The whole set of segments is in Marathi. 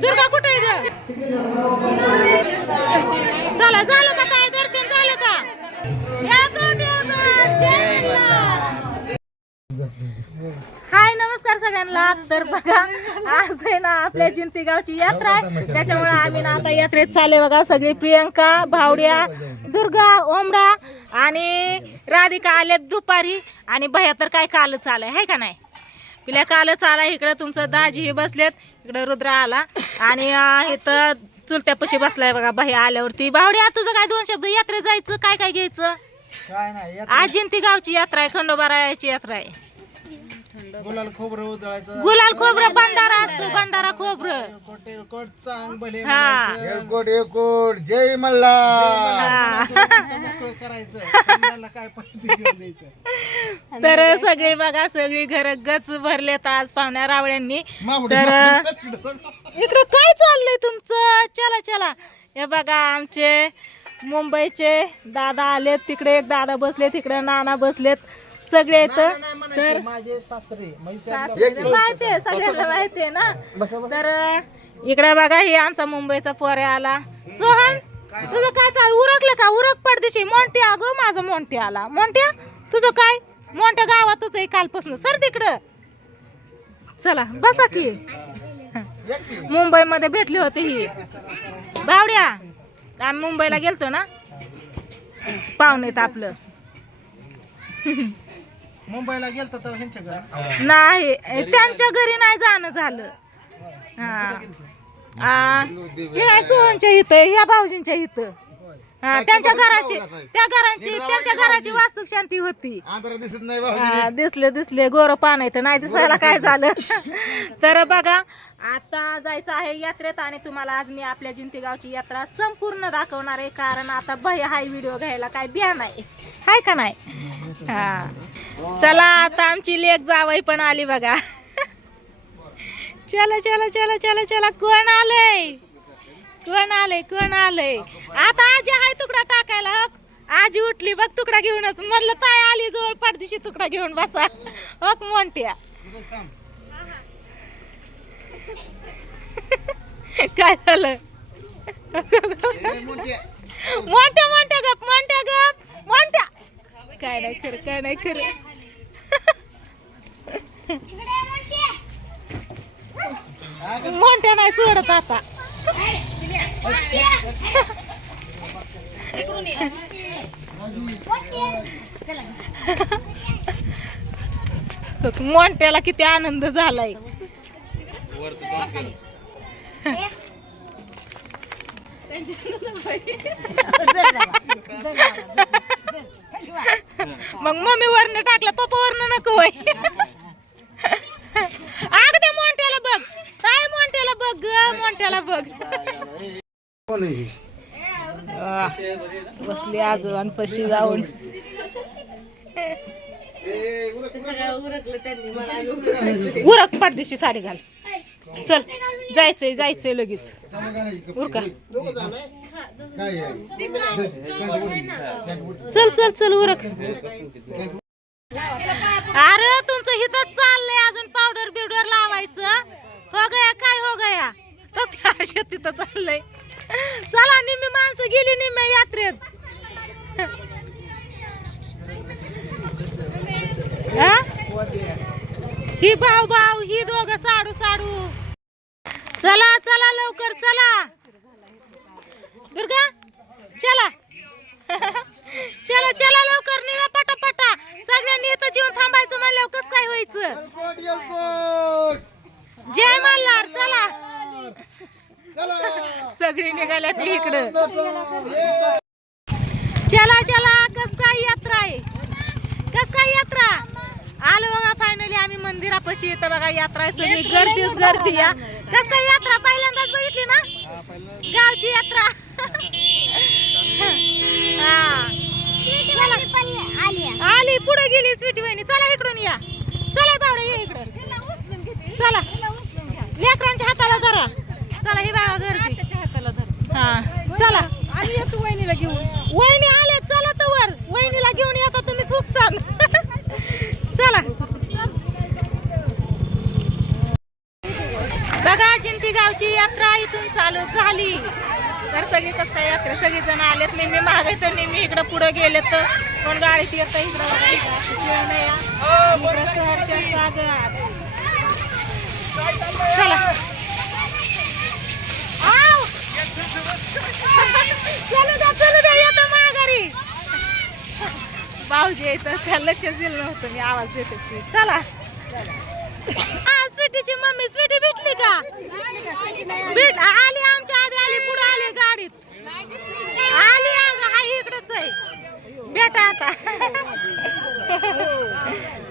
दुर्गा कुठे चला झालं का काय दर्शन झालं का? हाय नमस्कार सगळ्यांना. तर बघा आज आहे ना आपल्या जिंतीगावची यात्रा आहे, त्याच्यामुळे आम्ही ना आता यात्रेत चालले बघा. सगळी प्रियंका, भावड्या, दुर्गा, ओमरा आणि राधिका आलेत दुपारी. आणि भैया तर काय कालच आलाय आहे का नाही? पिल्या कालच आलाय. इकडे तुमचं दाजी हे बसलेत, इकडे रुद्र आला आणि इथं चुलत्यापाशी बसलाय बघा भैया आल्यावरती. भावड्या तुझं काय दोन शब्द? यात्रेत जायचं काय काय घ्यायचं? काय नाही आज जिंतीगावची यात्रा आहे, खंडोबारायाची यात्रा आहे. गुलाल खोबरं उधळायचं, गुलाल खोबरं भंडारा असतो, भंडारा खोबरं. कोट चांग भले हा एकोट जय मल्हार करायचं समजायला काय पाहिजे द्यायचं. तर सगळे बघा सगळी घर गच भरलेत आज पाहुण्या रावळ्यांनी. तर इकडे काय चाललंय तुमचं? चला चला. हे बघा आमचे मुंबईचे दादा आलेत, तिकडे एक दादा बसले, तिकडे नाना बसलेत, सगळे येतं. तर माझे सासरे माहिती आहे सगळ्यांना माहिती आहे ना. तर इकडे बघा हे आमचा मुंबईचा पोरे आला. सोहन तुझं काय चाल? उरकलं का? उरक पडदेशी. मोंट्या अगं माझं मोंट्या आला. मोंट्या तुझं काय? मोंट्या गावातच आहे कालपासून. सर तिकडं चला बसा की. मुंबईमध्ये भेटली होती ही बावड्या. आम्ही मुंबईला गेलतो ना, पाहुणेत आपलं. मुंबईला गेलता तर ह्यांच्याकडे नाही, त्यांच्या घरी नाही जाणं झालं. हे सोहनच्या इथं, ह्या भाऊजींच्या इथं. त्यांच्या घराची वास्तू शांती होती. दिसत नाही दिसले गोरं पान येतं, नाही दिसायला काय झालं. तर बघा आता जायचं आहे यात्रेत आणि तुम्हाला आज मी आपल्या जिंतीगावची यात्रा संपूर्ण दाखवणार आहे. कारण आता भैया हाय व्हिडिओ घ्यायला काय बिया नाही हाय का नाही. हा चला आता आमची लेक जावई पण आली बघा. चला चला चला चला चला. कोण आलंय? कोण आलंय? कोण आलंय? आता आजी हाय तुकडा टाकायला. आजी उठली बघ तुकडा घेऊनच. म्हणलं ताय आली जवळ पाठदिशी तुकडा घेऊन बसा. ओक मोंट्या काय झालं? मोठ्या मोठ्या गप, मोठ्या गप, मोठ्या. काय नाही खरं, काय नाही खरं. मोठ्या नाही सोडत आता. मोंट्याला किती आनंद झालाय. मग मम्मी वरनं टाकलं, पप्पा वरनं नको होय. आग त्या मोंट्याला बघ, काय मोंट्याला बघ ग, मोंट्याला बघ. बसली आजोबां पशी जाऊन. उरक पाठदिशी साडी घाल. चल जायचंय जायचंय लगेच. उरका चल चल चल उरक. अरे तुमचं हिथं चाललंय अजून पावडर बिवडर लावायचं. हो गया काय हो गया? तो त्या तिथं चाललंय. चला निम्मी माणसं गेली निम्म्या यात्रेत. ही भाऊ भाऊ ही दोघं साडू साडू. चला चला लवकर चला. दुर्गा चला. चला चला लवकर निघा पटापटा. सगळ्यांनी इथं जेवण थांबायचं म्हणल्यावर कसं काय व्हायचं? जय मल्हार. चला सगळी निघाल्या ते इकडं. चला चला. कस काय यात्रा आहे? कस काय यात्रा? आलो बघा फायनली आम्ही मंदिरापाशी. येतं बघा यात्रा आहे, सगळी गर्दीच गर्दी. या कस काय यात्रा पहिल्यांदाच बघितली ना गावची यात्रा. आली पुढे गेली स्वीटी वहिनी. चला इकडून या. चला बावडे ये इकडं. चला लेकरांच्या हाताला धरा. चला हे बघा गर्दी. हा चला आम्ही येतो वहिनीला घेऊन. वहिनी आले चला तर वर. वहिनीला घेऊन येता तुम्ही खूप चाल. गावची यात्रा इथून चालू झाली. तर सगळी कसं काय यात्रा सगळी जण आलेत. नेहमी मागे तर नेहमी इकडं पुढे गेले तर कोण गाडीत येतं इकडं स्वागत. चला आव. चलू द्या येतो माघारी. भाऊजी येतं त्या लक्षच दिलं नव्हतं मी आवाज देते की चला. स्वीटीची मम्मी स्वीटी भेटली का? भेट आली आमच्या आधी आली पुढे आली गाडीत आली. हा इकडेच आहे बेटा आता.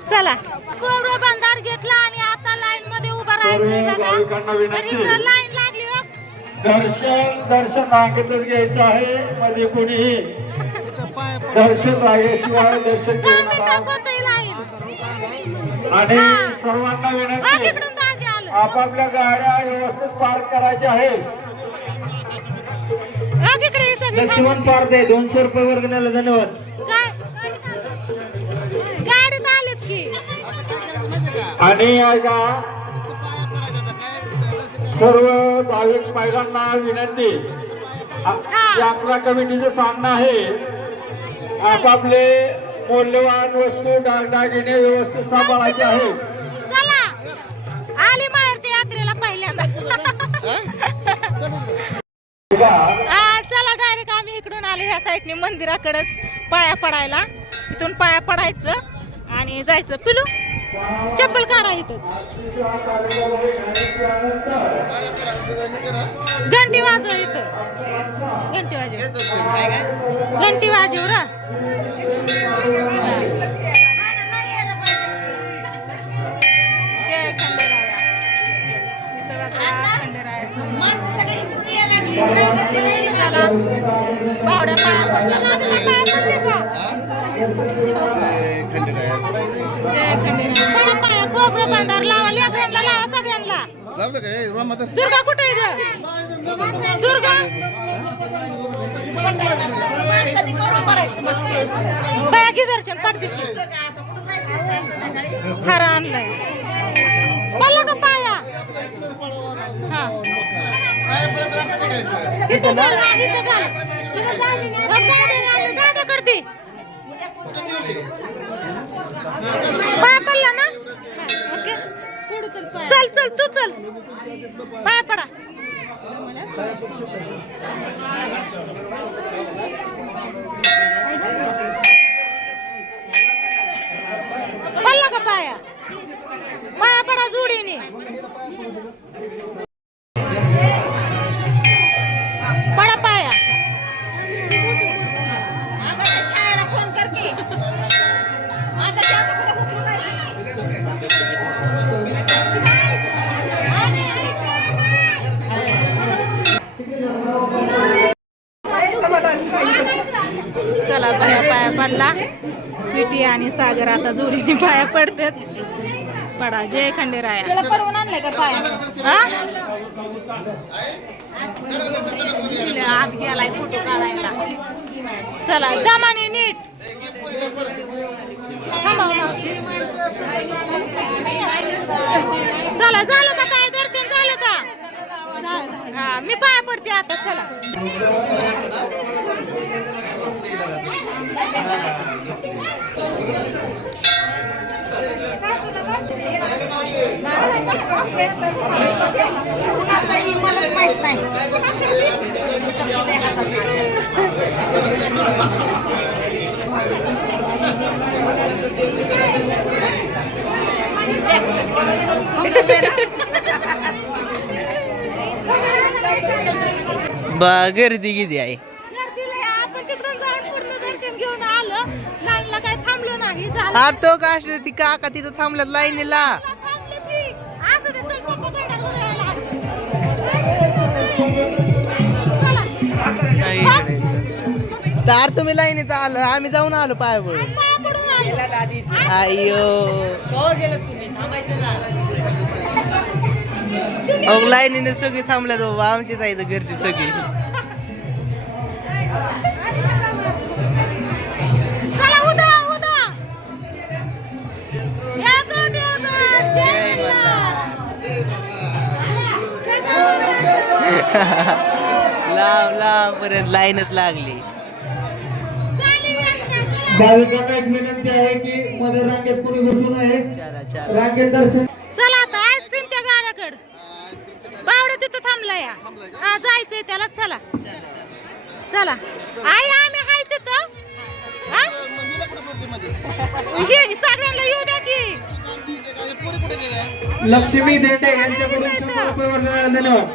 चला कोबरा बंदार घेतला आणि आता लाईन मध्ये उभा राहायचं. लाईन लागली. दर्शन मागितलंच घ्यायचं आहे. मध्ये कोणीही दर्शन राहिल्याशिवाय दर्शन घेऊ नका. आणि सर्वांना विनंती आपापल्या गाड्या व्यवस्थित पार्क करायच्या आहेत. लक्ष्मण पार्क आहे 200 रुपये वर्गण्याला. धन्यवाद. गाडीत आलेत की. आणि ऐका सर्व भाविक महिलांना विनंती यात्रा कमिटीचं सामना आहे. आपापले मौल्यवान वस्तू दागदागिने व्यवस्थित सांभाळायचे आहे. चला आली माहेरच्या यात्रेला पहिल्यांदा. चला डायरेक्ट आम्ही इकडून आलो ह्या साईडने मंदिराकडेच पाया पडायला. इथून पाया पडायचं आणि जायचं. पिलू चप्पल काढा इथंच. घंटी वाजव इथं. घंटी वाजव घंटी वाजव रा. जय खंडेराया. इथं बघा खंडेरायाचं. चला बावड्या पाया पडला. पाया पडले का? जय खंडेराया. पाया खोबरं भांडार लावा. लेकरांना लावा सगळ्यांना. दुर्गा कुठे आहे ग? दुर्गा बाया घे दर्शन पाठदिशी. हार आणलाय. पडला का पाया? हा इथं घाल. दादा करते पाया पडला ना. ओके चल चल तू चल पाया पडा. पडला का पाया? पाया पडा जोडीने. पडा पाया. चला पाया पाया पडला. स्वीटी आणि सागर आता जोडीने पाया पडतात. पडा. जय खंडेराया. पडवून आणलाय का पाय? आत गेलाय फोटो काढायला. चला दमाने नीट. थांबा मावशी. चला झालं का? काय दर्शन झालं का? हा मी पाया पडते आता. चला गर्दी किती आहे? आपण तिकडून जाऊन पूर्ण दर्शन घेऊन आलो. लाईनला काय थांबलो नाही. हा तो का ती काका तिथं थांबल्यात लाईनीला. असं ते चल पप्पा बैठा उतरायला. तर तुम्ही लाईनीत आलो. आम्ही जाऊन आलो पाय पडून. अय्यो लाईनीने सगळी थांबल्यात बाबा. आमचीच आहे घरची सगळी. चला उदा उदा. जय मल्हार. लांब लांब पर्यंत लाईनच लागली. भाविकांना एक विनंती आहे की मध्ये रांगेत कोणी बसू नये. चला चला. रांगेत दर्शन. चला आता आईस्क्रीमच्या गाड्याकडे बावड्या तिथं थांबला या. हा जायचंय त्याला. चला चला आई आम्ही हाय तिथं. हा? सगळ्यांना येऊ द्या की. लक्ष्मी देंडे यांच्याकडून 100 रुपये वर्षाला धन्यवाद.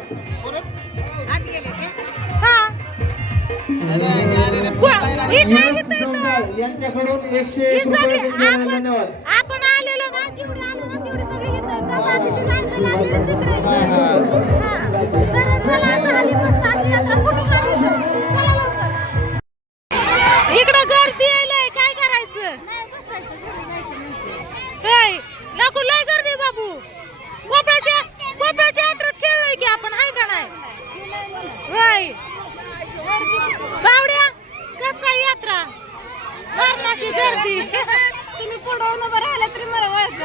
हा युनुस जमदार यांच्याकडून 101 रुपये धन्यवाद. आपण आलेलो ना जेवढे आलो ना तेवढे सगळे येत आहेत ना. बाकीचे लाईन लागली तर तिकडे येत आहेत. तर चला झाली मस्त अशी यात्रा. फोटो काढू. चला लवकर. इकडं गर्दी यायलंय काय करायचं. काय नको लय गर्दी बाबू. पोपळाच्या यात्रेत खेळलोय की आपण हाय का नाही. होय बावड्या कस काय यात्रा मरणाची गर्दी. तुम्ही पुढं उभं राहिला तरी मला ओळख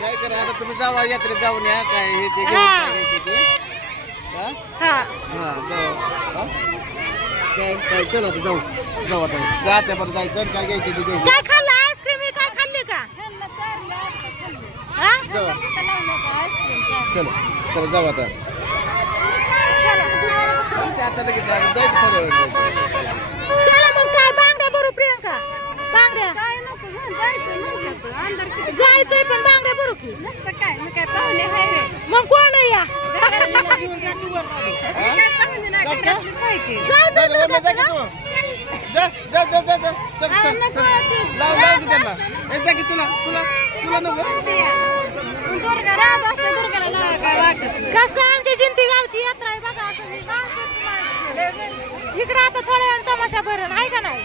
काय करा आता तुम्ही जावा यात्रेत जाऊन या काय हे ते हा. हा हा हा जाऊ हा? काय चला आता जाऊ आता जाते पण जायचं काय घ्यायचं ते घ्यायचं. काय खाल्लं आईस्क्रीम काय खाल्ली का. हा? चला चला जाऊ आता. आता लगेच जायचं थोडं वेळ जायचं. चला मग काय बांगड्या भरू प्रियंका. बांगड्या काय नको जायचं नव्हतं अंधार किती जायचंय पण बांगड्या भरू की. नसतं काय मी काय पाहुणे हाय मग कोण आहे या. काय पाहुणे ना घरातलीच आहे की जायचंय जा, पण जा, जा, का? जा, जा, जा, जा, जा. चल, चल, नको चल. लाव की त्यांना. ए, जा की तुला नको. दुर्गा राहत असते दुर्गाला लावा काय वाटत नाही. कस काय आमच्या जिंती गावची यात्रा आहे बघा. असं ही माणसंच माणसं. इकडं आता थोड्या वेळ तमाशा भरण आहे का नाही.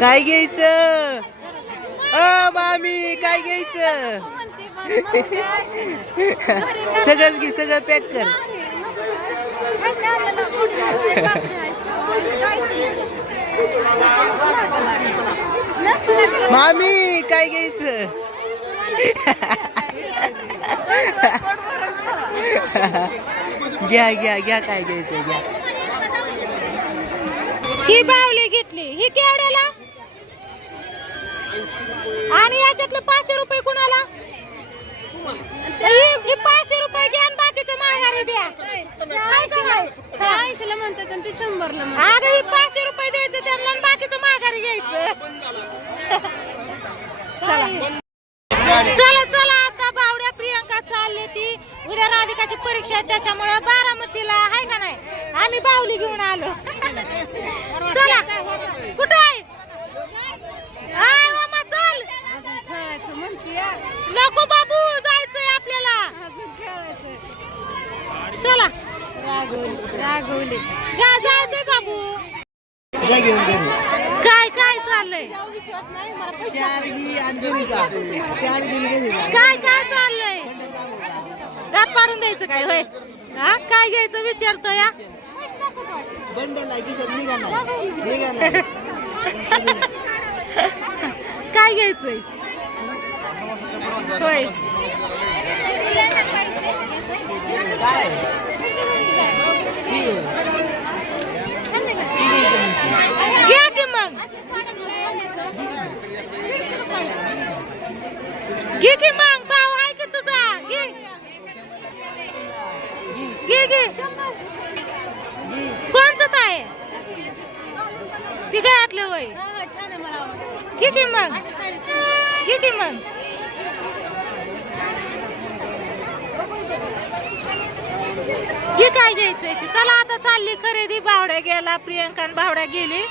काय घ्यायचं. मामी काय घ्यायचं. सगळंच घे सगळं पॅक कर. मामी काय घ्यायचं. घ्या घ्या घ्या काय घ्यायचं घ्या. ही बावली घेतली ही केवढ्याला. आणि याच्यातले 500 रुपये कुणाला. ही 500 रुपये घ्या आणि बाकीचं माघारी द्या. काय करायचं? हा. 80 ला म्हणतात आणि ते 100 ला म्हणतात. अगं ही 500 रुपये द्यायचं त्यांना आणि बाकीचं माघारी घ्यायचं. चला चला आता बावड्या प्रियंका चालली ती. उद्या राधिकाची परीक्षा आहे त्याच्यामुळे बारामतीला आहे का नाही. आम्ही बावली घेऊन आलो. चला कुठं आहे. हाय मामा चल. खेळायचं म्हणते नको बाबू जायचंय आपल्याला. चला रागवले जायचंय बाबू. जा घेऊन घरी. काय काय चाललंय. 4 घे आणि घरी जा. 4 घेऊन घरी जा. काय काय चाललंय. दात पाडून द्यायचं काय होय. हा काय घ्यायचं विचारतो या. बंडल आहे खिशात निघा नाही. काय घ्यायचंय होय. घ्या की मग. घे की मग भाव आहे की तुझा. घे घे घे. कोणचं आहे ती गळ्यातलं वय. घे की मग. घे की मग. घे काय घ्यायचंय ते. चला आता चालली खरेदी. बावड्या गेला प्रियंका आणि बावड्या गेली.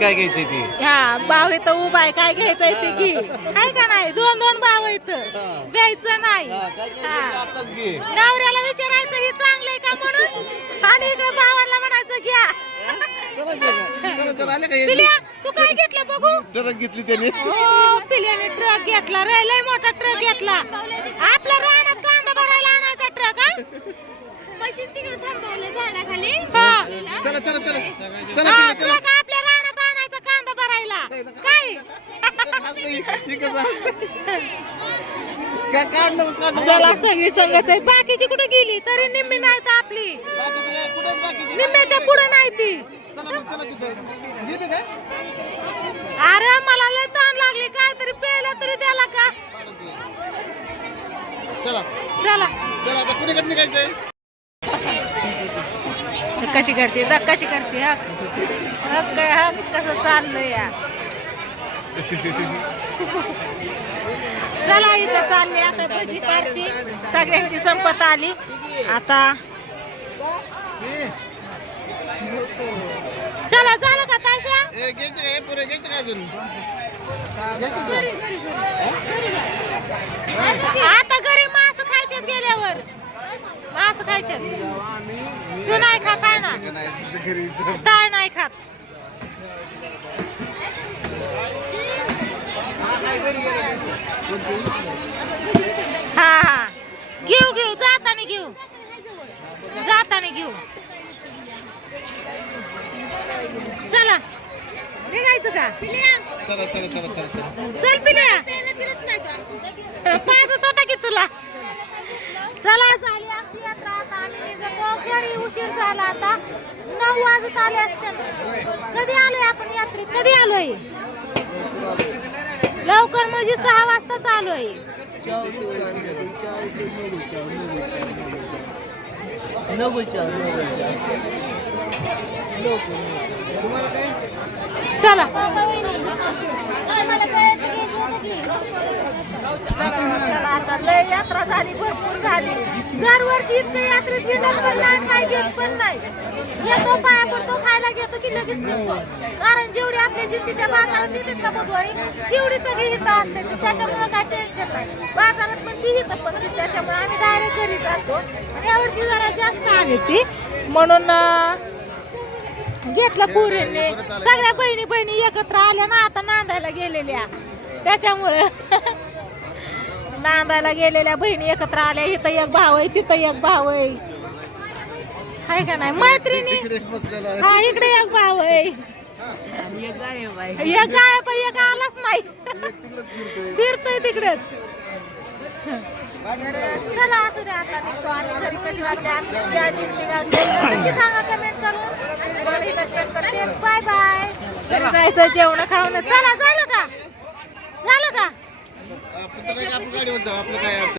काय घ्यायचं ती. हा भाव इथं उभा आहे. काय घ्यायचंय ते घे. आहे का नाही. 2-2 भाव इथं द्यायचं नाही. हा. नवऱ्याला विचारायचं हे चांगलंय का म्हणून आणि इकडे भावाला म्हणायचं घ्या. पिल्या तू काय घेतलं बघू. ट्रक घेतली त्याने. हो पिल्याने ट्रक घेतला रे. लय मोठा ट्रक घेतला. आपल्या रानात कांदा भरायला आणायचा ट्रक. हा मशीन तिकडे थांबवलं झाडाखाली. हा. चला चला चला हा, चला तिकडे तुला का आपल्या रानात आणायचा कांदा भरायला काय चला सगळी संगच आहेत बाकीची कुठे गेली तरी निम्मी नाही तर आपली निम्म्याच्या पुढे नाही ती अरे मला लय ताण लागली काय तरी प्यायला तरी द्याला का चला चला चला आता कुणीकडे निघायचंय कशी करते कशी करते हक हक काय हक कसं चाललंय या चला इथं चालली आता भजी पार्टी सगळ्यांची संपत आली आता चला झालं का ताशा घ्यायचं काय पुरे घ्यायचं काय अजून आता घरी मांस खायच्यात गेल्यावर मांस खायच्यात तू नाही खात आहे ना घरी ताय नाही खात हा हा घेऊ घेऊ जाताना घेऊ चला निघायचं का चला चला चला चला चला चल पिल्या पाहत होता की तुला चला झाली आमची यात्रा आता आम्ही निघतो घरी उशीर झाला आता 9 वाजत आले असते कधी आलोय आपण यात्रेत कधी आलोय लवकर म्हणजे 6 वाजताच आलोय चला चला आता लय यात्रा झाली भरपूर झाली दरवर्षी इतकं यात्रेत घेतात पण नाही काय घेत पण नाही येतो पाया पडतो खायला घेतो की लगेच निघतो कारण जेवढी आपल्या जिंतीच्या बाजारात येतात ना बुधवारी तेवढी सगळी हिथं असते त्याच्यामुळे काय टेन्शन नाही बाजारात पण ती हिथं पण त्याच्यामुळे आम्ही डायरेक्ट घरी जातो आणि यावर्षी जरा जास्त आली ती म्हणून घेतलं पुरीने सगळ्या बहिणी बहिणी एकत्र आल्या ना आता नांदायला गेलेल्या त्याच्यामुळे नांदायला गेलेल्या बहिणी एकत्र आल्या इथं एक भाव आहे तिथं एक भाव आहे हाय का नाही मैत्रिणी हा इकडे एक भाव आहे एक गाय पण एक आलाच नाही फिरतोय तिकडेच चला असू द्या आता निघतो आणि घरी कशी वाटते आमची जिंकली गावची नक्की सांगा कमेंट करून बाय बाय जायचं जेवण खाऊन चला झालं का आपण गाडी म्हणतो आपलं काय